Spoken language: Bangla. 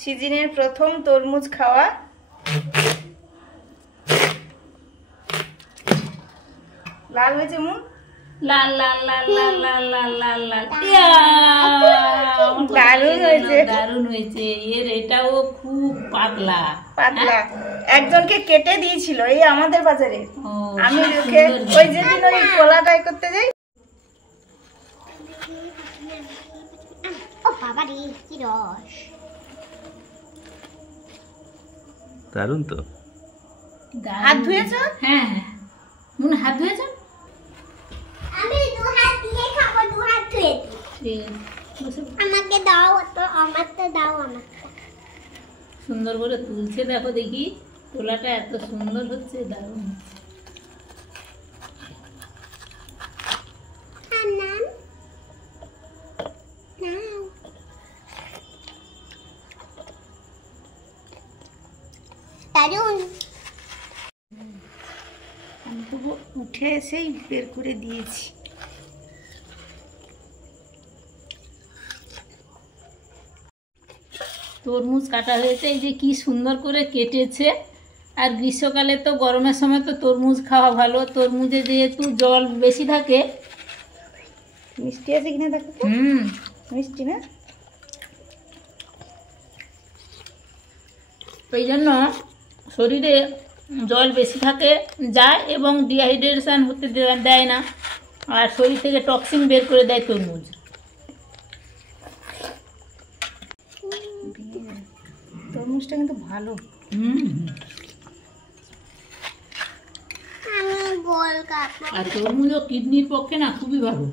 সিজনের প্রথম তরমুজ খাওয়া। লাল হয়েছে মুখ, লাল লাল লাল লাল লাল লাল লাল লাল। দারুণ হয়েছে, দারুণ হয়েছে। এর এটাও খুব পাতলা পাতলা। একজনকে কেটে দিয়েছিল এই আমাদের বাজারে, আমি ওকে ওই যেদিন ওই কলাটাই করতে যাই। ও বাবা রে কি রস, দারুণ তো। হাত ধুয়েছো? হ্যাঁ মুন হাত ধুয়েছো? আমি দু হাত দিয়ে খাবো, দু হাত ধুয়ে আমাকে দাও, তো আমারটা দাও। আমাকে সুন্দর করে তুলছে, দেখো দেখি তোলাটা এত সুন্দর হচ্ছে, দারুণ হচ্ছে। দারুণ। আমি তো উঠে এসেই বের করে দিয়েছি। তরমুজ কাটা হয়েছে, এই যে কি সুন্দর করে কেটেছে। আর গ্রীষ্মকালে তো গরমের সময় তো তরমুজ খাওয়া ভালো, তরমুজে যেহেতু জল বেশি থাকে। মিষ্টি আছে কিনা দেখো তো। মিষ্টি না, এই জন্য শরীরে জল বেশি থাকে যায় এবং ডিহাইড্রেশন হতে দেয় না, আর শরীর থেকে টক্সিন বের করে দেয় তরমুজ। তরমুজটা কিন্তু ভালো। আমি গোল কাপ। আর তরমুজও কিডনির পক্ষে না খুবই ভালো।